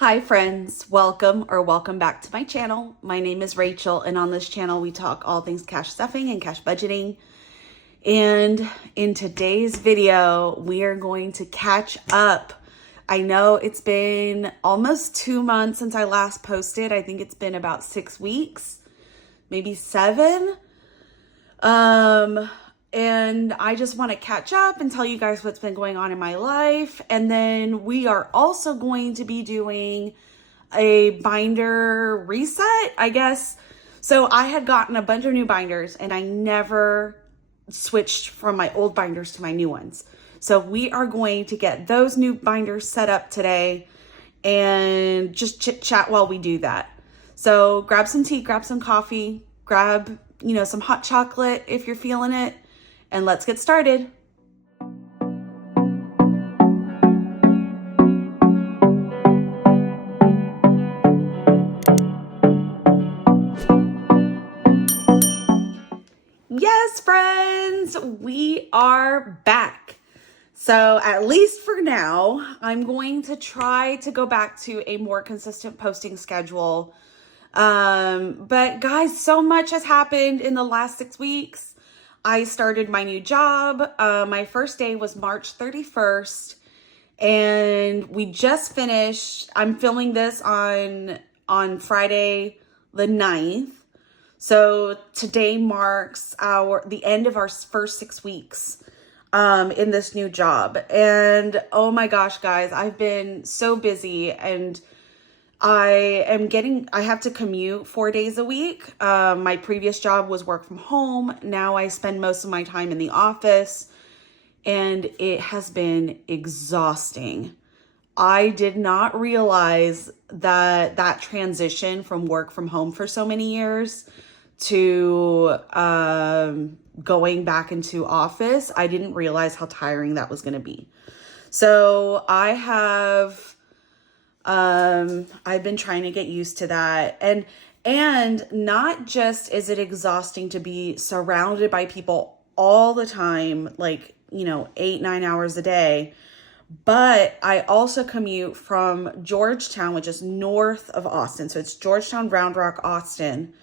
Hi friends, welcome back to my channel. My name is Rachel, and on this channel we talk all things cash stuffing and cash budgeting. And in today's video, we are going to catch up. I know it's been almost 2 months since I last posted. I think it's been about 6 weeks, maybe 7. And I just want to catch up and tell you guys what's been going on in my life. And then we are also going to be doing a binder reset, I guess. So I had gotten a bunch of new binders and I never switched from my old binders to my new ones. So we are going to get those new binders set up today and just chit chat while we do that. So grab some tea, grab some coffee, grab, some hot chocolate if you're feeling it. And let's get started. Yes, friends, we are back. So at least for now, I'm going to try to go back to a more consistent posting schedule. But guys, so much has happened in the last 6 weeks. I started my new job. My first day was March 31st, and we just finished. I'm filming this on Friday the 9th. So today marks the end of our first 6 weeks in this new job. And oh my gosh, guys, I've been so busy, and I have to commute 4 days a week. My previous job was work from home. Now I spend most of my time in the office, and it has been exhausting. I did not realize that transition from work from home for so many years to going back into office, I didn't realize how tiring that was going to be. So I've been trying to get used to that. And not just is it exhausting to be surrounded by people all the time, 8-9 hours a day, but I also commute from Georgetown, which is north of Austin. So it's Georgetown, Round Rock, Austin.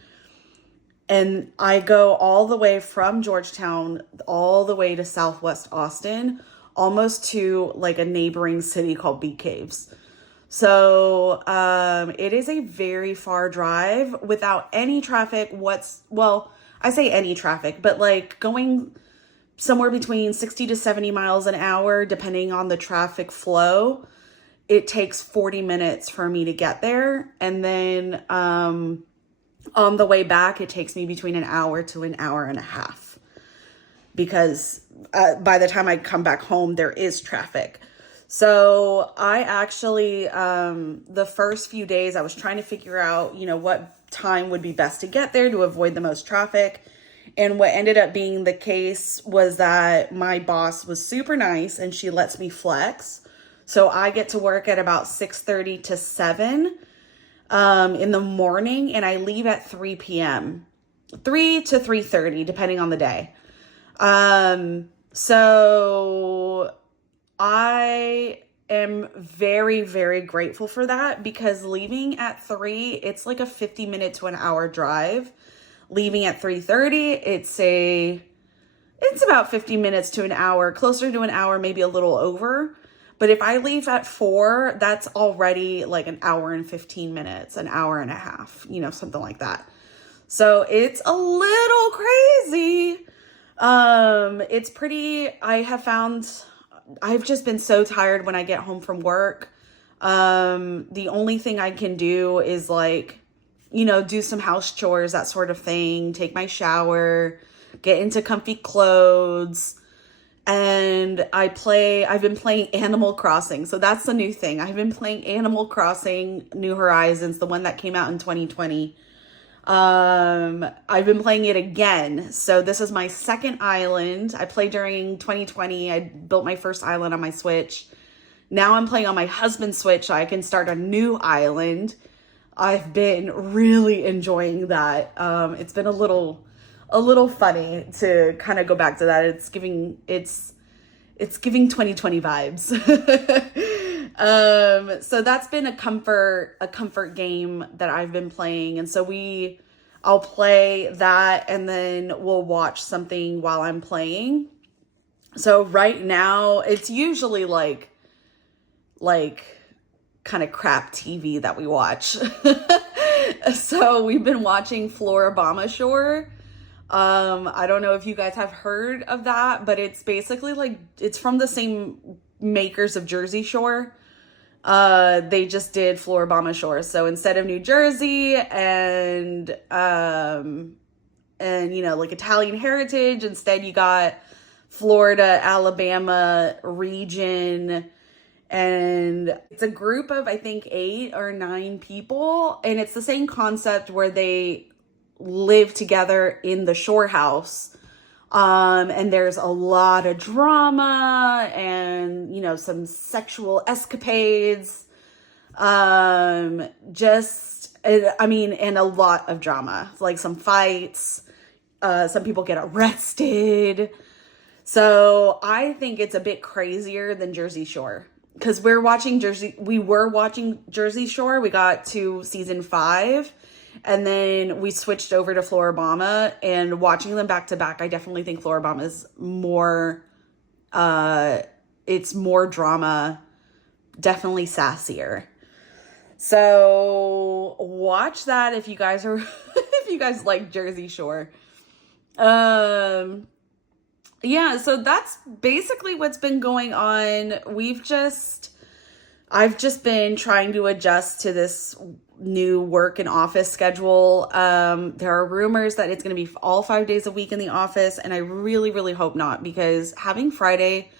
And I go all the way from Georgetown, all the way to Southwest Austin, almost to a neighboring city called Bee Caves. So it is a very far drive without any traffic. I say any traffic, but going somewhere between 60 to 70 miles an hour, depending on the traffic flow, it takes 40 minutes for me to get there. And then on the way back, it takes me between an hour to an hour and a half, because by the time I come back home, there is traffic. So I actually, the first few days I was trying to figure out, what time would be best to get there to avoid the most traffic. And what ended up being the case was that my boss was super nice and she lets me flex. So I get to work at about 6:30 to 7 in the morning, and I leave at 3 p.m., 3 to 3:30, depending on the day. So I am very, very grateful for that, because leaving at 3, it's like a 50-minute to an hour drive. Leaving at 3:30, it's about 50 minutes to an hour, closer to an hour, maybe a little over. But if I leave at 4, that's already an hour and 15 minutes, an hour and a half, something like that. So it's a little crazy. I've just been so tired when I get home from work. The only thing I can do is do some house chores, that sort of thing, take my shower, get into comfy clothes. And I've been playing Animal Crossing. So that's the new thing. I've been playing Animal Crossing New Horizons, the one that came out in 2020. I've been playing it again. So this is my second island. I played during 2020. I built my first island on my Switch. Now I'm playing on my husband's Switch so I can start a new island. I've been really enjoying that. It's been a little funny to kind of go back to that. It's giving 2020 vibes. So that's been a comfort game that I've been playing. And so I'll play that and then we'll watch something while I'm playing. So right now it's usually like kind of crap TV that we watch. So we've been watching Floribama Shore. I don't know if you guys have heard of that, but it's basically like, it's from the same makers of Jersey Shore. They just did Floribama Shore. So instead of New Jersey and like Italian heritage, instead you got Florida, Alabama region. And it's a group of, I think, 8 or 9 people. And it's the same concept where they live together in the shore house. And there's a lot of drama and, some sexual escapades. And a lot of drama, like some fights. Some people get arrested. So I think it's a bit crazier than Jersey Shore. Because we were watching Jersey Shore. We got to season 5. And then we switched over to Floribama, and watching them back to back, I definitely think Floribama is it's more drama, definitely sassier. So watch that if you guys like Jersey Shore. Yeah, so that's basically what's been going on. I've just been trying to adjust to this new work and office schedule. There are rumors that it's going to be all 5 days a week in the office, and I really, really hope not, because having Friday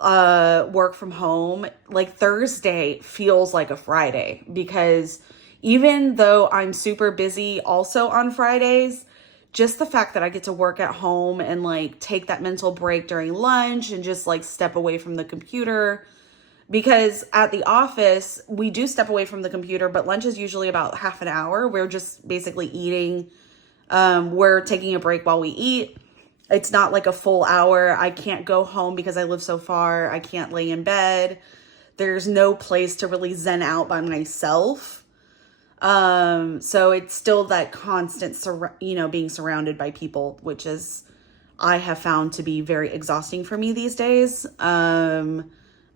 work from home, like Thursday feels like a Friday, because even though I'm super busy also on Fridays, just the fact that I get to work at home and like take that mental break during lunch and just like step away from the computer. Because at the office, we do step away from the computer, but lunch is usually about half an hour. We're just basically eating. We're taking a break while we eat. It's not like a full hour. I can't go home because I live so far. I can't lay in bed. There's no place to really zen out by myself. So it's still that constant, being surrounded by people, which I have found to be very exhausting for me these days.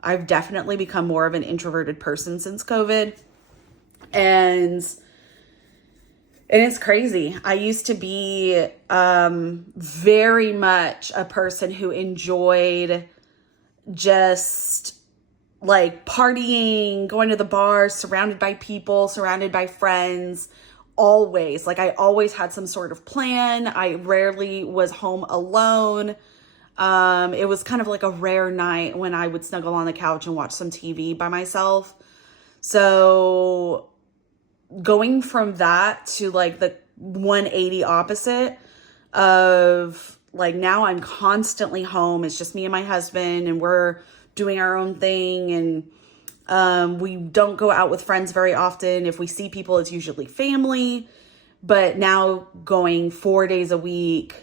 I've definitely become more of an introverted person since COVID, and it's crazy. I used to be, very much a person who enjoyed just like partying, going to the bars, surrounded by people, surrounded by friends, always. Like I always had some sort of plan. I rarely was home alone. It was kind of like a rare night when I would snuggle on the couch and watch some TV by myself. So going from that to like the 180 opposite of like, now I'm constantly home. It's just me and my husband, and we're doing our own thing, and we don't go out with friends very often. If we see people, it's usually family. But now going 4 days a week,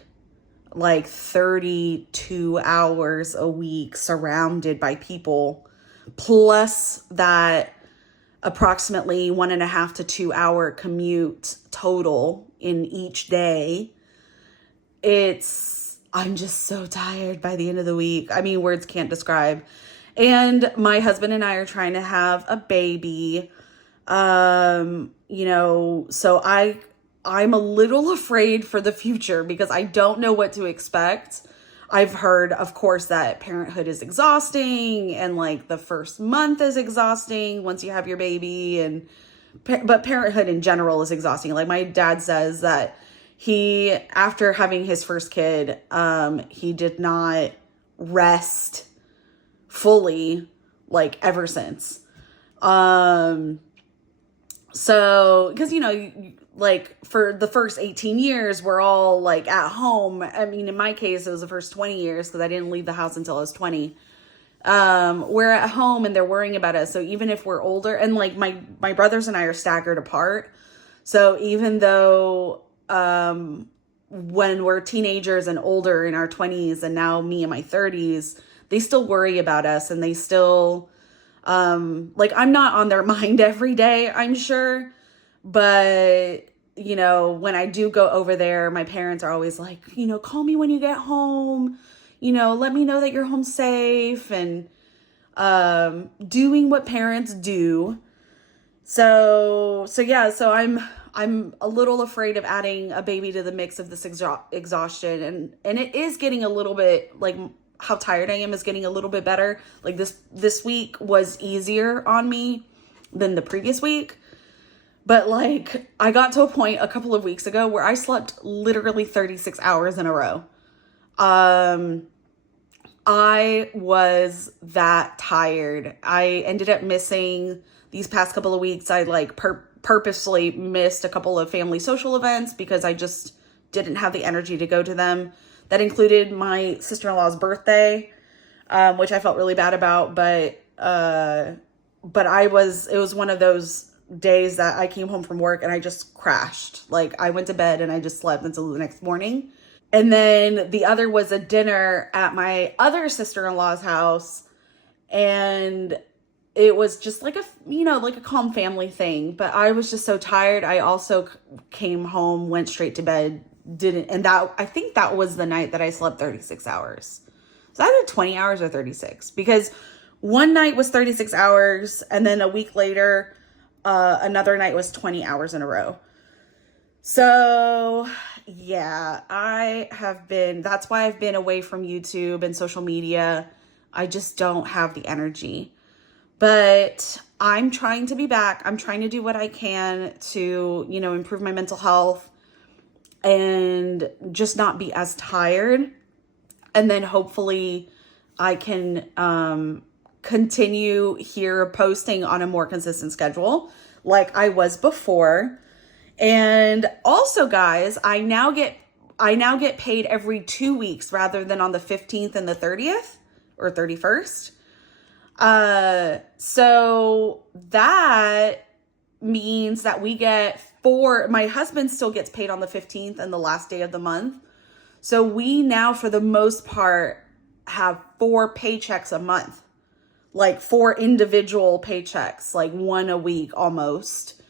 like 32 hours a week, surrounded by people, plus that approximately 1.5 to 2 hour commute total in each day, I'm just so tired by the end of the week. I mean, words can't describe. And my husband and I are trying to have a baby. So I'm a little afraid for the future because I don't know what to expect. I've heard, of course, that parenthood is exhausting, and like the first month is exhausting once you have your baby, but parenthood in general is exhausting. Like my dad says that after having his first kid, he did not rest fully, like ever since. So, because, like for the first 18 years, we're all like at home. I mean, in my case, it was the first 20 years because I didn't leave the house until I was 20. We're at home and they're worrying about us. So even if we're older, and like my brothers and I are staggered apart. So even though, when we're teenagers and older in our 20s, and now me in my 30s, they still worry about us, and they still, Like I'm not on their mind every day, I'm sure, but you know, when I do go over there, my parents are always like, you know, call me when you get home, you know, let me know that you're home safe, and doing what parents do. So yeah, so I'm a little afraid of adding a baby to the mix of this exhaustion, and it is getting a little bit, like how tired I am is getting a little bit better. Like this week was easier on me than the previous week. But like I got to a point a couple of weeks ago where I slept literally 36 hours in a row. I was that tired. I ended up missing these past couple of weeks. I like purposely missed a couple of family social events because I just didn't have the energy to go to them. That included my sister-in-law's birthday, which I felt really bad about. But it was one of those days that I came home from work and I just crashed. Like I went to bed and I just slept until the next morning. And then the other was a dinner at my other sister-in-law's house. And it was just like like a calm family thing. But I was just so tired. I also came home, went straight to bed, I think that was the night that I slept 36 hours. So either 20 hours or 36, because one night was 36 hours. And then a week later, another night was 20 hours in a row. So yeah, that's why I've been away from YouTube and social media. I just don't have the energy, but I'm trying to be back. I'm trying to do what I can to, improve my mental health and just not be as tired. And then hopefully I can, continue here posting on a more consistent schedule like I was before. And also, guys, I now get paid every 2 weeks rather than on the 15th and the 30th or 31st. So that means that we get my husband still gets paid on the 15th and the last day of the month. So we now, for the most part, have 4 paychecks a month, like 4 individual paychecks, like one a week almost.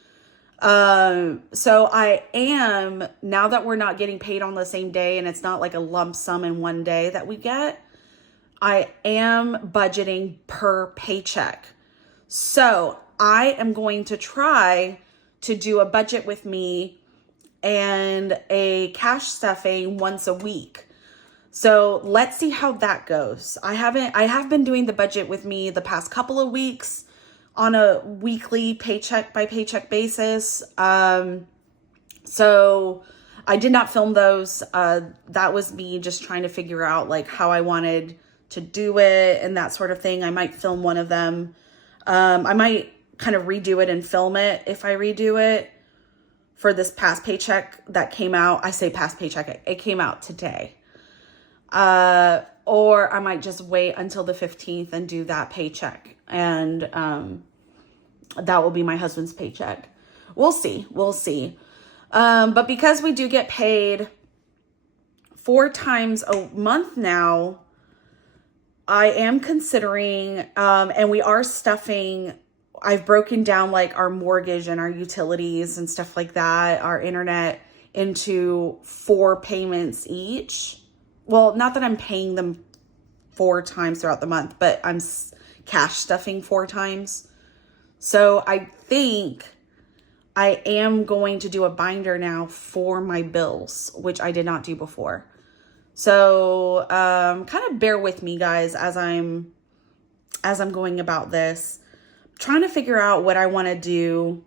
So I am, now that we're not getting paid on the same day and it's not like a lump sum in one day that we get, I am budgeting per paycheck. So I am going to try to do a budget with me and a cash stuffing once a week. So let's see how that goes. I have been doing the budget with me the past couple of weeks on a weekly paycheck by paycheck basis. So I did not film those. That was me just trying to figure out like how I wanted to do it and that sort of thing. I might film one of them. I might kind of redo it and film it if I redo it for this past paycheck that came out. I say past paycheck, it came out today. Or I might just wait until the 15th and do that paycheck. And that will be my husband's paycheck. We'll see. But because we do get paid 4 times a month now, I am considering, and we are stuffing, I've broken down like our mortgage and our utilities and stuff like that, our internet, into 4 payments each. Well, not that I'm paying them 4 times throughout the month, but I'm cash stuffing 4 times. So I think I am going to do a binder now for my bills, which I did not do before. So kind of bear with me, guys, as I'm going about this, trying to figure out what I want to do.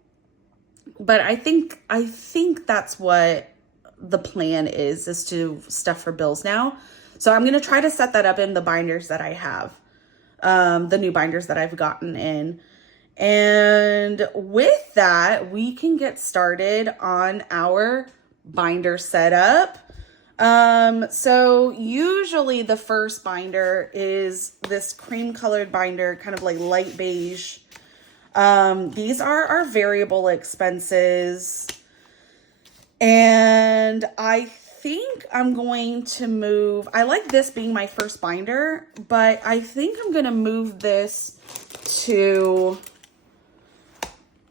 But I think that's what the plan is to stuff for bills now. So I'm going to try to set that up in the binders that I have, the new binders that I've gotten in. And with that, we can get started on our binder setup. So usually the first binder is this cream colored binder, kind of like light beige. These are our variable expenses. And I think I'm going to move, I like this being my first binder, but I think I'm going to move this to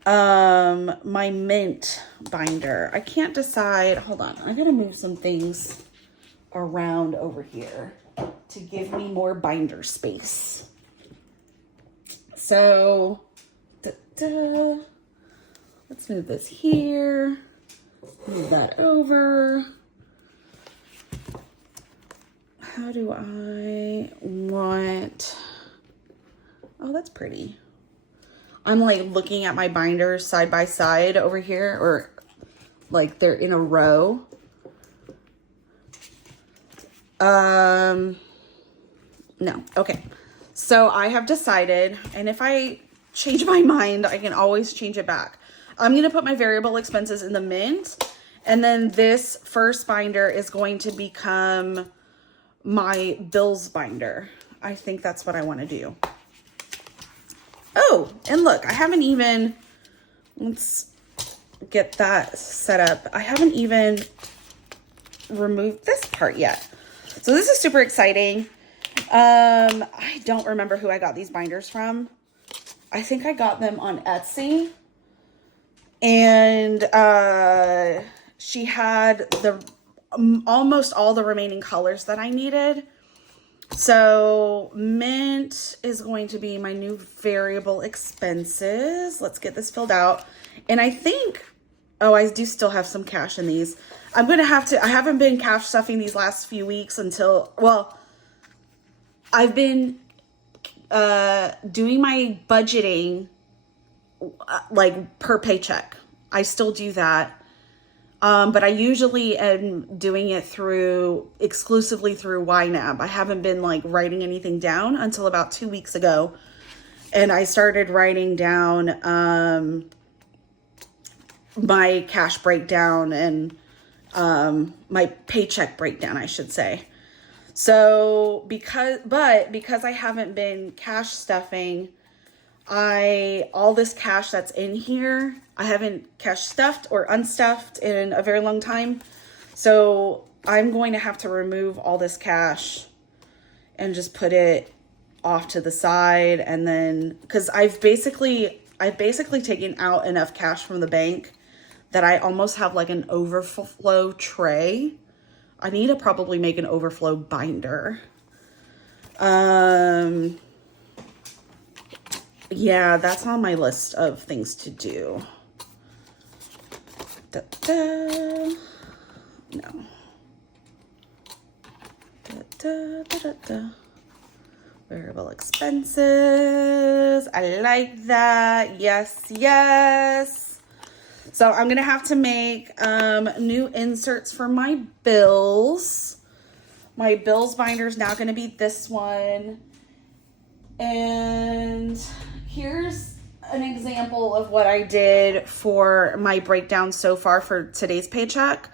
my mint binder. I can't decide. Hold on. I gotta move some things around over here to give me more binder space. So, let's move this here. Move that over. How do I want... Oh, that's pretty. I'm like looking at my binders side by side over here, or like they're in a row. No. Okay. So I have decided, and if I change my mind, I can always change it back. I'm going to put my variable expenses in the mint, and then this first binder is going to become my bills binder. I think that's what I want to do. Oh, and look, I haven't even, let's get that set up. I haven't even removed this part yet. So this is super exciting. I don't remember who I got these binders from. I think I got them on Etsy. And she had almost all the remaining colors that I needed. So mint is going to be my new variable expenses. Let's get this filled out. And I think, oh, I do still have some cash in these. I'm going to have to, I haven't been cash stuffing these last few weeks until, well, I've been doing my budgeting like per paycheck. I still do that. But I usually am doing it exclusively through YNAB. I haven't been like writing anything down until about 2 weeks ago. And I started writing down my cash breakdown and my paycheck breakdown, I should say. So because I haven't been cash stuffing, all this cash that's in here, I haven't cash stuffed or unstuffed in a very long time. So I'm going to have to remove all this cash and just put it off to the side. And then, cause I've basically taken out enough cash from the bank that I almost have like an overflow tray. I need to probably make an overflow binder. Yeah, that's on my list of things to do. No. Variable expenses. I like that. Yes, yes. So I'm going to have to make new inserts for my bills. My bills binder is now going to be this one. And here's an example of what I did for my breakdown so far for today's paycheck.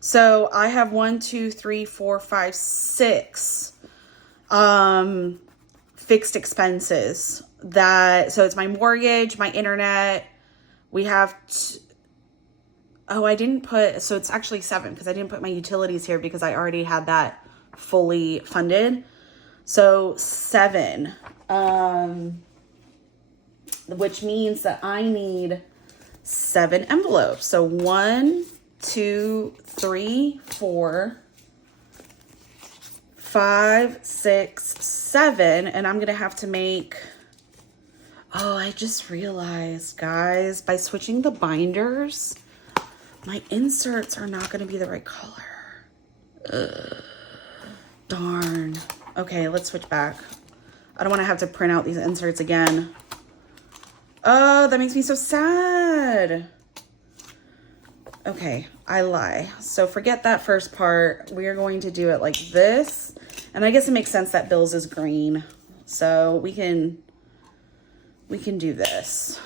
So I have 6 fixed expenses so it's my mortgage, my internet. We have, I didn't put, so it's actually 7 because I didn't put my utilities here because I already had that fully funded. So 7, which means that I need 7 envelopes. So 1, 2, 3, 4, 5, 6, 7. And I'm going to have to make, I just realized, guys, by switching the binders, my inserts are not going to be the right color. Ugh, darn. Okay, let's switch back. I don't want to have to print out these inserts again. Oh, that makes me so sad. Okay, I lie. So forget that first part. We are going to do it like this. And I guess it makes sense that bills is green. So we can do this.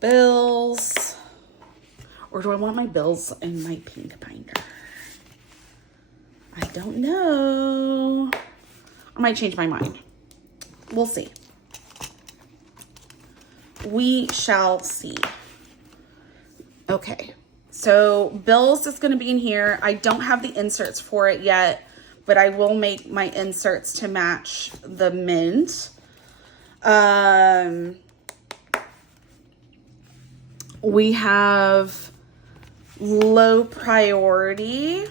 Bills. Or do I want my bills in my pink binder? I don't know. I might change my mind. We'll see. We shall see. Okay. So bills is going to be in here. I don't have the inserts for it yet, but I will make my inserts to match the mint. We have low priority.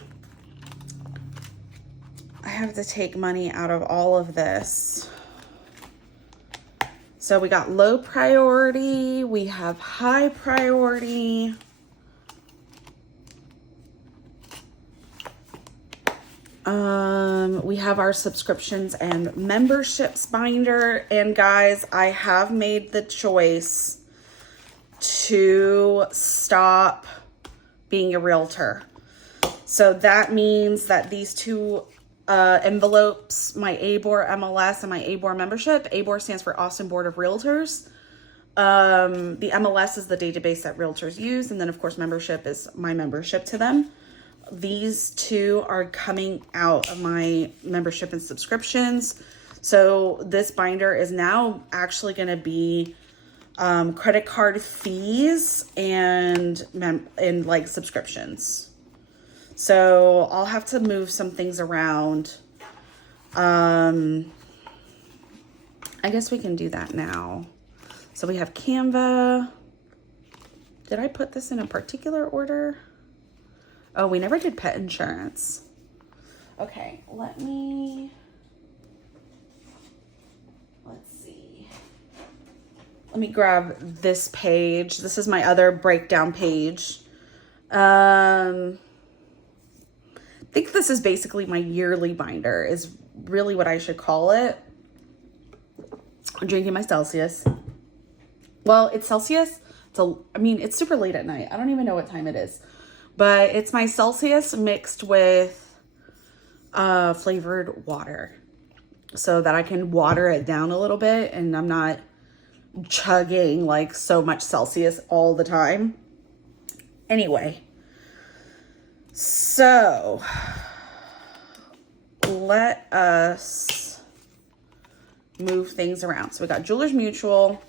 I have to take money out of all of this. So we got low priority, we have high priority. We have our subscriptions and memberships binder. And guys, I have made the choice to stop being a realtor. So that means that these two envelopes, my ABOR MLS and my ABOR membership. ABOR stands for Austin Board of Realtors. The MLS is the database that realtors use. And then of course, membership is my membership to them. These two are coming out of my membership and subscriptions. So this binder is now actually going to be credit card fees and like subscriptions. So I'll have to move some things around. I guess we can do that now. So we have Canva. Did I put this in a particular order? Oh, we never did pet insurance. Okay, let's see. Let me grab this page. This is my other breakdown page. I think this is basically my yearly binder is really what I should call it. I'm drinking my Celsius. Well, it's Celsius. It's super late at night. I don't even know what time it is. But it's my Celsius mixed with flavored water so that I can water it down a little bit and I'm not chugging like so much Celsius all the time. Anyway, so let us move things around. So we got Jewelers Mutual,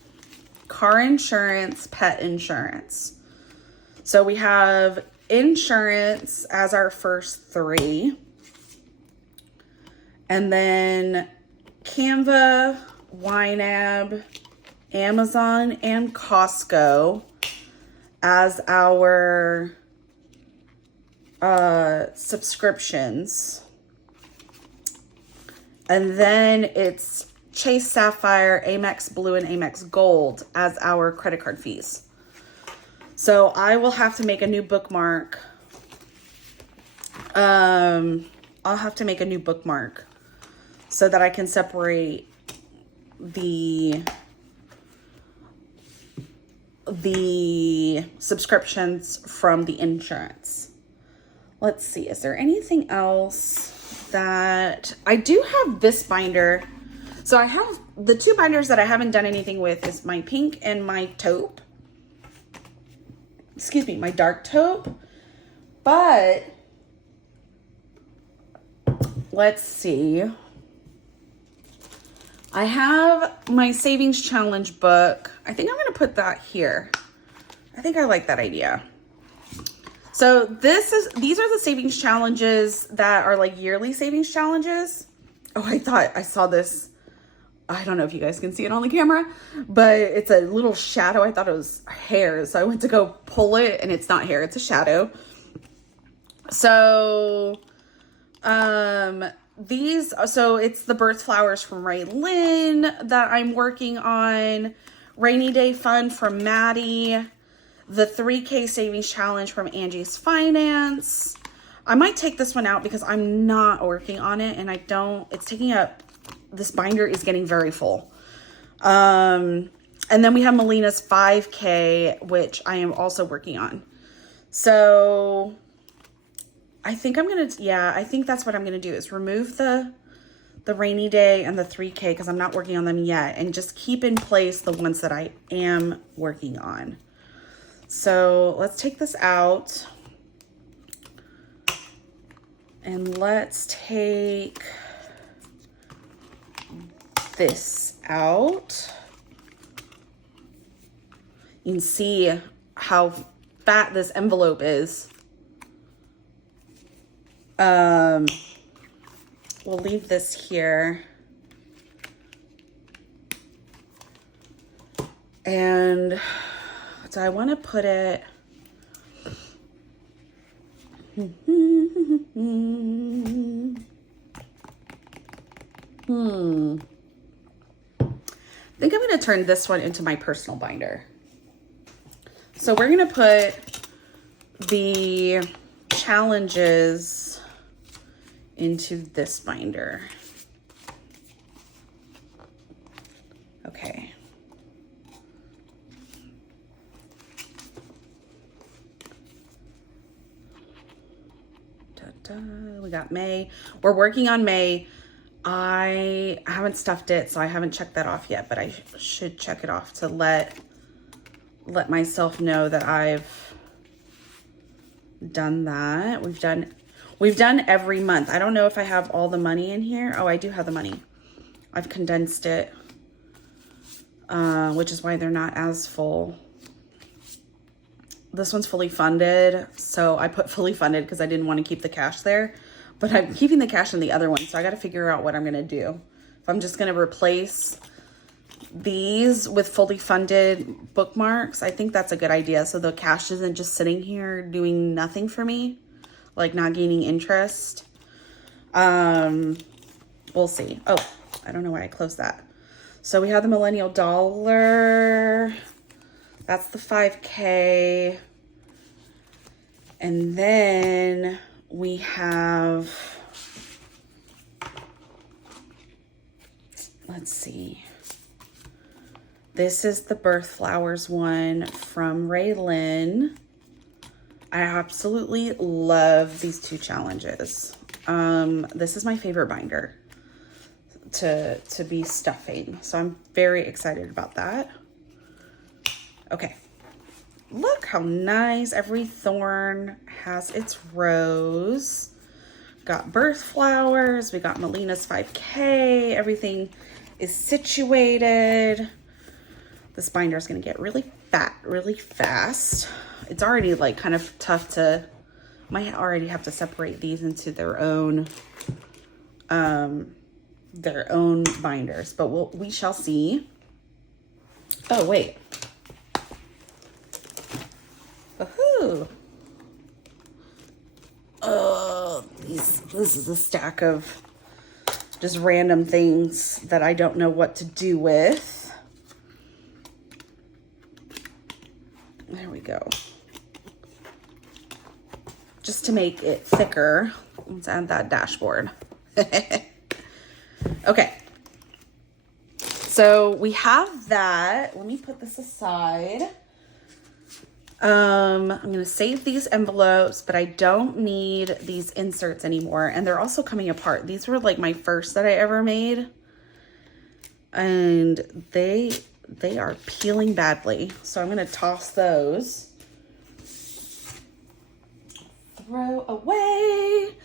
car insurance, pet insurance. So we have insurance as our first three. And then Canva, YNAB, Amazon, and Costco as our subscriptions. And then it's Chase Sapphire, Amex Blue, and Amex Gold as our credit card fees. So I will have to make a new bookmark. I'll have to make a new bookmark so that I can separate the subscriptions from the insurance. Let's see, is there anything else that I do have this binder? So I have the two binders that I haven't done anything with is my pink and my taupe. Excuse me, my dark taupe. But let's see. I have my savings challenge book. I think I'm going to put that here. I think I like that idea. So these are the savings challenges that are like yearly savings challenges. Oh, I thought I saw this. I don't know if you guys can see it on the camera, but it's a little shadow. I thought it was hair. So I went to go pull it and it's not hair, it's a shadow. So, it's the birth flowers from Ray Lynn that I'm working on. Rainy Day Fund from Maddie. The 3K Savings Challenge from Angie's Finance. I might take this one out because I'm not working on it and it's taking up, this binder is getting very full. And then we have Melina's 5K, which I am also working on. So I think I think that's what I'm going to do is remove the Rainy Day and the 3K because I'm not working on them yet and just keep in place the ones that I am working on. So let's take this out and let's take this out. You can see how fat this envelope is. we'll leave this here. And so I want to put it, I think I'm going to turn this one into my personal binder. So we're going to put the challenges into this binder. Okay. We got May. We're working on May. I haven't stuffed it, so I haven't checked that off yet, but I should check it off to let myself know that I've done that. We've done every month. I don't know if I have all the money in here. Oh, I do have the money. I've condensed it, which is why they're not as full. This one's fully funded, so I put fully funded because I didn't want to keep the cash there, but I'm keeping the cash in the other one, so I got to figure out what I'm going to do. If I'm just going to replace these with fully funded bookmarks, I think that's a good idea, so the cash isn't just sitting here doing nothing for me, like not gaining interest. We'll see. Oh, I don't know why I closed that. So we have the Millennial Dollar. That's the 5K. And then we have, let's see. This is the Birth Flowers one from Raylyn. I absolutely love these two challenges. This is my favorite binder to be stuffing. So I'm very excited about that. Okay, look how nice. Every thorn has its rose. Got Birth Flowers. We got Melina's 5K. Everything is situated. This binder is going to get really fat really fast. It's already like kind of tough to, might already have to separate these into their own binders, but we shall see. Oh, wait. Woohoo! Oh, this is a stack of just random things that I don't know what to do with. There we go. Just to make it thicker, let's add that dashboard. Okay. So we have that. Let me put this aside. I'm going to save these envelopes, but I don't need these inserts anymore. And they're also coming apart. These were like my first that I ever made. And they are peeling badly. So I'm going to toss those. Throw away.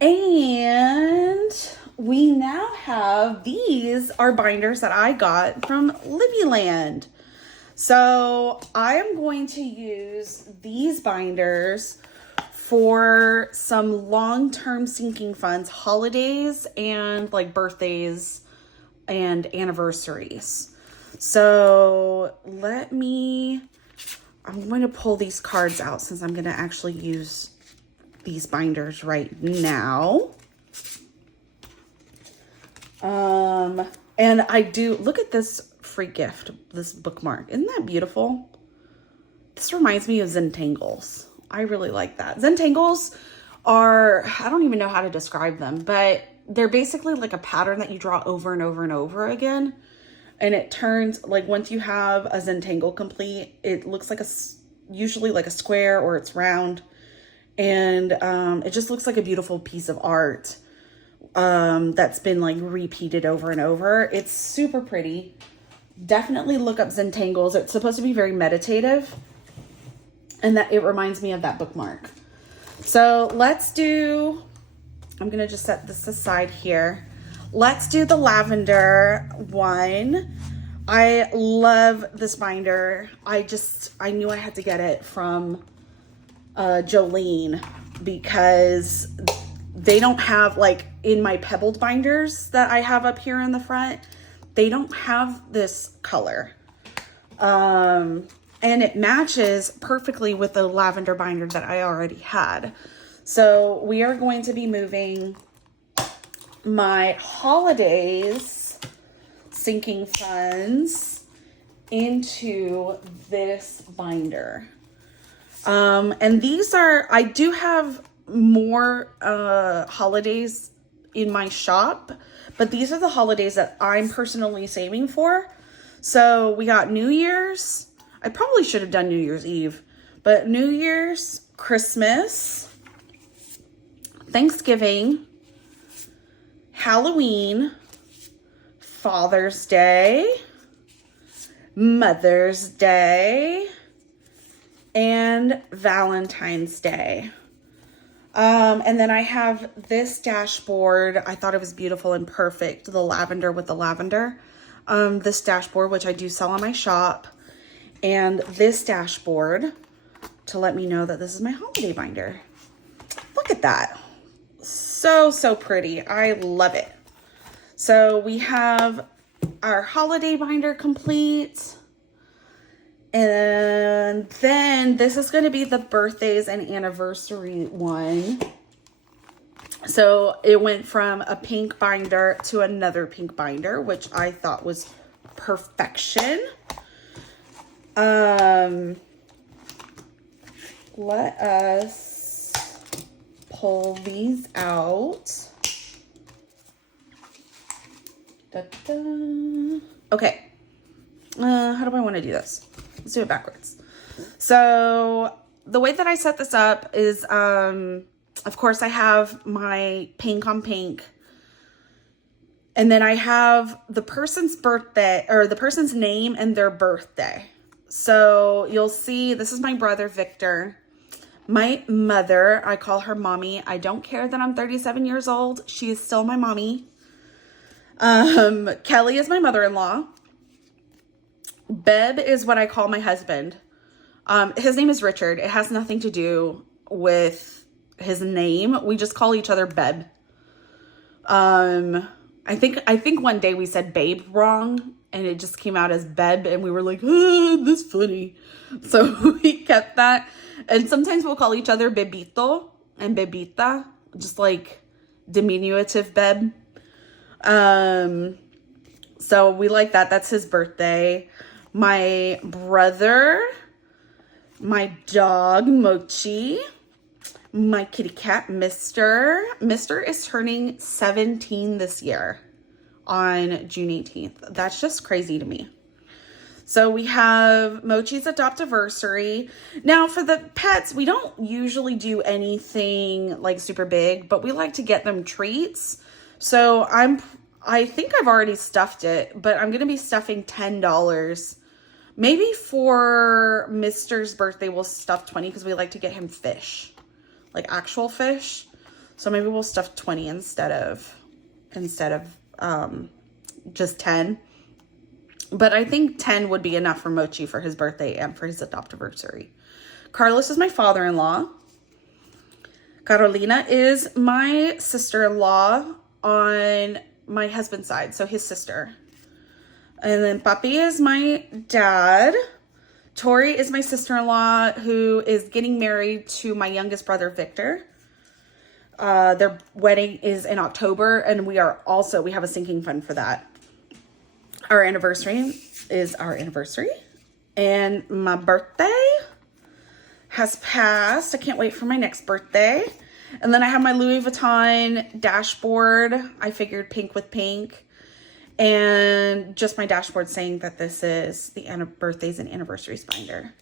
And we now have, these are binders that I got from Libbyland. So I am going to use these binders for some long-term sinking funds, holidays and like birthdays and anniversaries. So I'm going to pull these cards out since I'm going to actually use these binders right now. And I do, look at this free gift, this bookmark. Isn't that beautiful? This reminds me of Zentangles. I really like that. Zentangles are, I don't even know how to describe them, but they're basically like a pattern that you draw over and over and over again. And it turns, like once you have a Zentangle complete, it looks like usually like a square or it's round. And it just looks like a beautiful piece of art that's been like repeated over and over. It's super pretty. Definitely look up Zentangles. It's supposed to be very meditative, and that it reminds me of that bookmark. So I'm gonna just set this aside here. Let's do the lavender one. I love this binder. I knew I had to get it from Jolene because they don't have, like in my Pebbled binders that I have up here in the front, they don't have this color. And it matches perfectly with the lavender binder that I already had. So we are going to be moving my holidays sinking funds into this binder. And these are, I do have more holidays in my shop, but these are the holidays that I'm personally saving for. So we got New Year's. I probably should have done New Year's Eve, but New Year's, Christmas, Thanksgiving, Halloween, Father's Day, Mother's Day, and Valentine's Day. And then I have this dashboard. I thought it was beautiful and perfect. The lavender with the lavender. This dashboard, which I do sell on my shop. And this dashboard to let me know that this is my holiday binder. Look at that. So, so pretty. I love it. So we have our holiday binder complete. And then this is going to be the birthdays and anniversary one. So it went from a pink binder to another pink binder, which I thought was perfection. Let us pull these out. Da-da. Okay. How do I want to do this? Let's do it backwards. So the way that I set this up is, of course, I have my pink on pink. And then I have the person's birthday, or the person's name and their birthday. So you'll see, this is my brother, Victor. My mother, I call her mommy. I don't care that I'm 37 years old. She is still my mommy. Kelly is my mother-in-law. Beb is what I call my husband. His name is Richard. It has nothing to do with his name. We just call each other Beb. I think one day we said babe wrong and it just came out as Beb and we were like, this is funny. So we kept that. And sometimes we'll call each other Bebito and Bebita, just like diminutive Beb. So we like that. That's his birthday. My brother, my dog, Mochi, my kitty cat, Mister. Mister is turning 17 this year on June 18th. That's just crazy to me. So we have Mochi's adoptiversary. Now for the pets, we don't usually do anything like super big, but we like to get them treats. So I think I've already stuffed it, but I'm going to be stuffing $10. Maybe for Mister's birthday, we'll stuff 20 because we like to get him fish, like actual fish. So maybe we'll stuff 20 instead of just 10. But I think 10 would be enough for Mochi for his birthday and for his adoptiversary. Carlos is my father-in-law. Carolina is my sister-in-law on my husband's side, so his sister. And then Papi is my dad. Tori is my sister-in-law who is getting married to my youngest brother, Victor. Their wedding is in October, and we have a sinking fund for that. Our anniversary is our anniversary. And my birthday has passed. I can't wait for my next birthday. And then I have my Louis Vuitton dashboard. I figured pink with pink. And just my dashboard saying that this is the birthdays and anniversaries binder.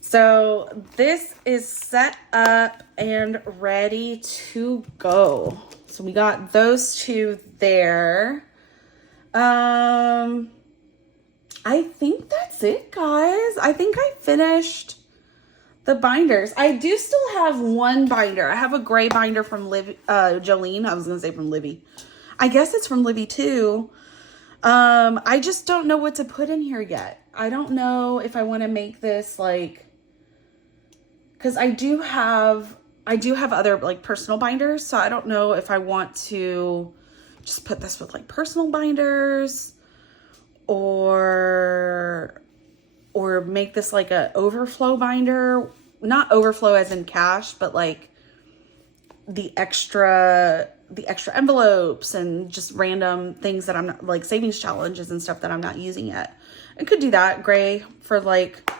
So this is set up and ready to go. So we got those two there. I think that's it, guys. I think I finished the binders. I do still have one binder. I have a gray binder from Jolene. I was going to say from Livy. I guess it's from Livy too. I just don't know what to put in here yet. I don't know if I want to make this like, because I do have I do have other like personal binders, so I don't know if I want to just put this with like personal binders or make this like a overflow binder. Not overflow as in cash, but like the extra envelopes and just random things that I'm not, like savings challenges and stuff that I'm not using yet. I could do that. Gray for like,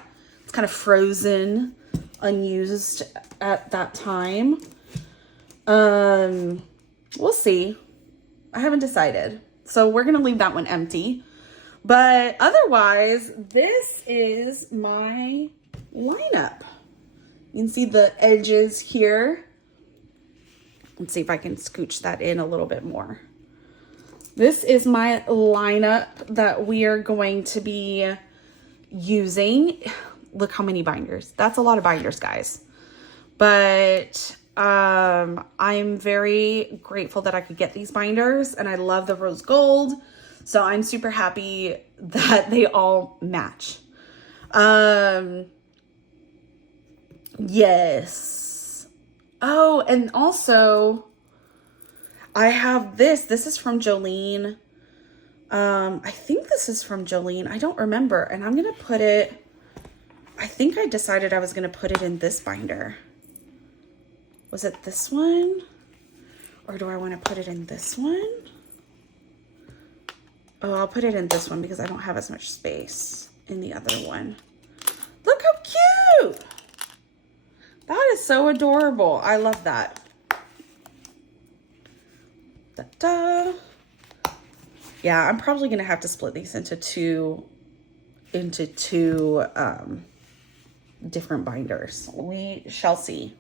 it's kind of frozen, unused at that time. We'll see. I haven't decided. So we're going to leave that one empty. But otherwise, this is my lineup. You can see the edges here. Let's see if I can scooch that in a little bit more. This is my lineup that we are going to be using. Look how many binders. That's a lot of binders, guys. But I'm very grateful that I could get these binders, and I love the rose gold. So I'm super happy that they all match. Yes. Oh, and also I have this. This is from Jolene. I think this is from Jolene. I don't remember. And I'm going to put it, I think I decided I was going to put it in this binder. Was it this one? Or do I want to put it in this one? Oh, I'll put it in this one because I don't have as much space in the other one. Look how cute. That is so adorable. I love that. Da-da. Yeah, I'm probably going to have to split these into two different binders. We shall see.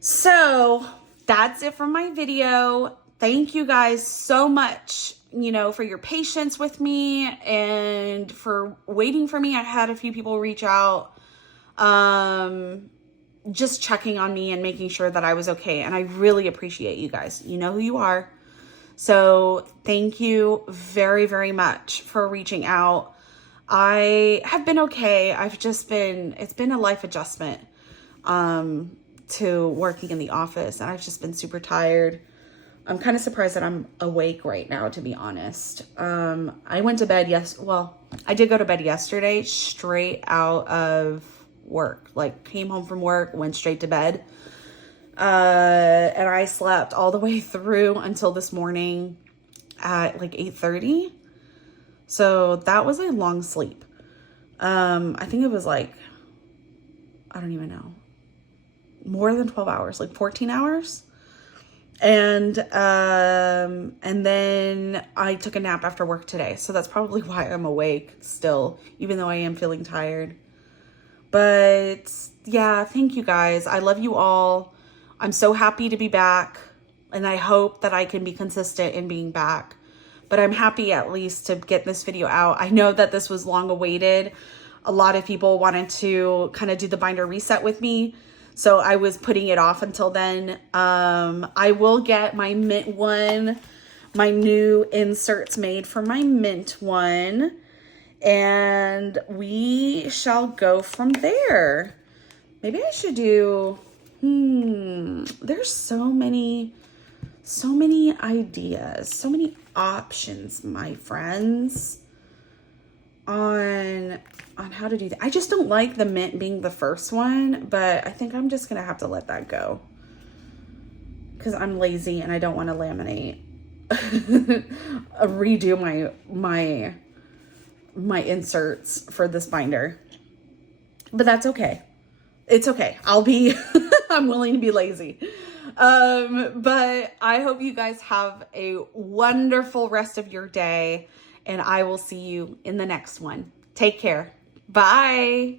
So that's it for my video. Thank you guys so much, for your patience with me and for waiting for me. I had a few people reach out, just checking on me and making sure that I was okay. And I really appreciate you guys. You know who you are. So thank you very, very much for reaching out. I have been okay. It's been a life adjustment, to working in the office, and I've just been super tired. I'm kind of surprised that I'm awake right now, to be honest. I went to bed I did go to bed yesterday straight out of work. Like, came home from work, went straight to bed. And I slept all the way through until this morning at like 8:30. So that was a long sleep. I think it was like, I don't even know, more than 12 hours, like 14 hours. And then I took a nap after work today. So that's probably why I'm awake still, even though I am feeling tired. But yeah, thank you guys. I love you all. I'm so happy to be back, and I hope that I can be consistent in being back. But I'm happy at least to get this video out. I know that this was long awaited. A lot of people wanted to kind of do the binder reset with me, so I was putting it off until then. I will get my mint one, my new inserts made for my mint one, and we shall go from there. Maybe I should do, there's so many ideas, so many options, my friends, on how to do that. I just don't like the mint being the first one, but I think I'm just gonna have to let that go because I'm lazy and I don't want to laminate redo my inserts for this binder. But that's okay. It's okay. I'm willing to be lazy. But I hope you guys have a wonderful rest of your day, and I will see you in the next one. Take care. Bye.